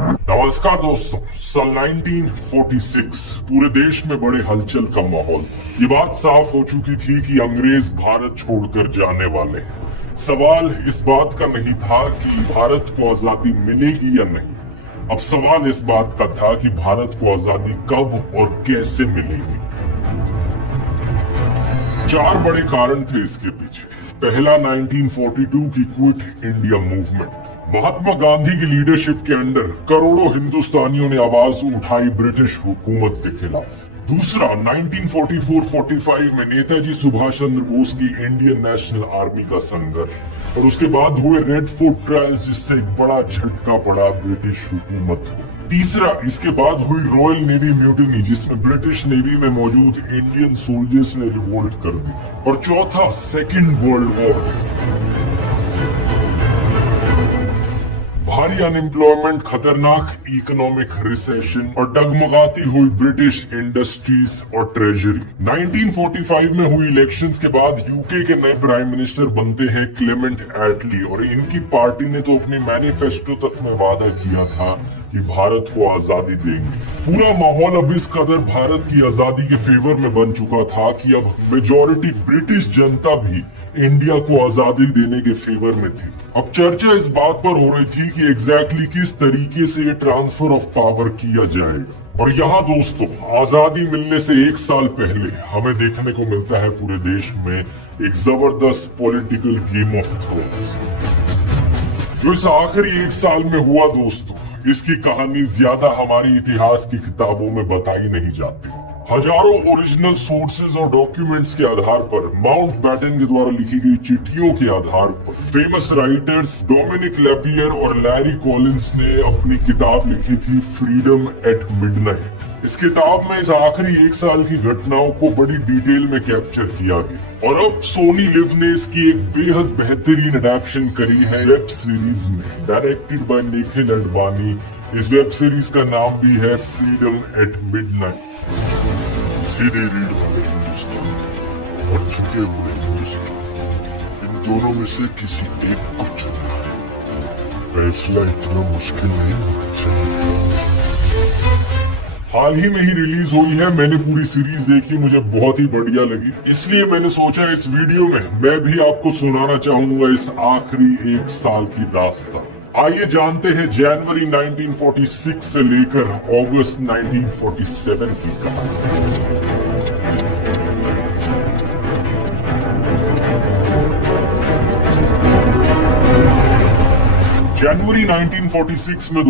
नमस्कार दोस्तों। सन 1946 पूरे देश में बड़े हलचल का माहौल। ये बात साफ हो चुकी थी कि अंग्रेज भारत छोड़कर जाने वाले हैं। सवाल इस बात का नहीं था कि भारत को आजादी मिलेगी या नहीं। अब सवाल इस बात का था कि भारत को आजादी कब और कैसे मिलेगी। चार बड़े कारण थे इसके पीछे। पहला, 1942 की quit India movement. Mahatma Gandhi की लीडरशिप के अंडर करोड़ों हिंदुस्तानियों ने आवाज उठाई ब्रिटिश हुकूमत के खिलाफ। दूसरा, 1944-45 में नेताजी सुभाष चंद्र बोस की इंडियन नेशनल आर्मी का संघर्ष और उसके बाद हुए रेड फोर्ट ट्रायल्स, जिससे एक बड़ा झटका पड़ा ब्रिटिश हुकूमत को। तीसरा, इसके बाद हुई रॉयल नेवी म्यूटिनी, जिसमें ब्रिटिश नेवी में मौजूद इंडियन सोल्जर्स ने रिवोल्ट कर दी। और चौथा, सेकेंड वर्ल्ड वॉर। भारी अनएम्प्लॉयमेंट, खतरनाक इकोनॉमिक रिसेशन और डगमगाती हुई ब्रिटिश इंडस्ट्रीज और ट्रेजरी। 1945 में हुई इलेक्शंस के बाद यूके के नए प्राइम मिनिस्टर बनते हैं क्लेमेंट एटली, और इनकी पार्टी ने तो अपने मैनिफेस्टो तक में वादा किया था कि भारत को आजादी देंगे। पूरा माहौल अब इस कदर भारत की आजादी के फेवर में बन चुका था कि अब मेजॉरिटी ब्रिटिश जनता भी इंडिया को आजादी देने के फेवर में थी। अब चर्चा इस बात पर हो रही थी कि एग्जैक्टली किस तरीके से ये ट्रांसफर ऑफ पावर किया जाएगा। और यहाँ दोस्तों, आजादी मिलने से एक साल पहले हमें देखने को मिलता है पूरे देश में एक जबरदस्त पॉलिटिकल गेम ऑफ थ्रोन्स, जो इस आखिरी एक साल में हुआ दोस्तों। इसकी कहानी ज्यादा हमारी इतिहास की किताबों में बताई नहीं जाती। हजारों ओरिजिनल सोर्सेज और डॉक्यूमेंट्स के आधार पर, माउंट बैटन के द्वारा लिखी गई चिट्ठियों के आधार पर, फेमस राइटर्स डोमिनिक लैपियर और लैरी कॉलिंस ने अपनी किताब लिखी थी फ्रीडम एट मिडनाइट। इस किताब में इस आखिरी एक साल की घटनाओं को बड़ी डिटेल में कैप्चर किया गया। और अब सोनी लिव ने इसकी एक बेहद बेहतरीन अडैप्शन करी है वेब सीरीज में, डायरेक्टेड बाय निखिल अडवाणी। इस वेब सीरीज का नाम भी है फ्रीडम एट मिडनाइट। सीधे रीढ़ वाले हिंदुस्तान और झुके हुए हिंदुस्तान, इन दोनों में से किसी एक को चुनना है। फैसला इतना मुश्किल नहीं होना चाहिए। हाल ही में ही रिलीज हुई है, मैंने पूरी सीरीज देखी, मुझे बहुत ही बढ़िया लगी। इसलिए मैंने सोचा इस वीडियो में मैं भी आपको सुनाना चाहूंगा इस आखिरी एक साल की दास्तान। आइए जानते हैं जनवरी 1946 से लेकर अगस्त 1947 की कहानी। जनवरी 1946 में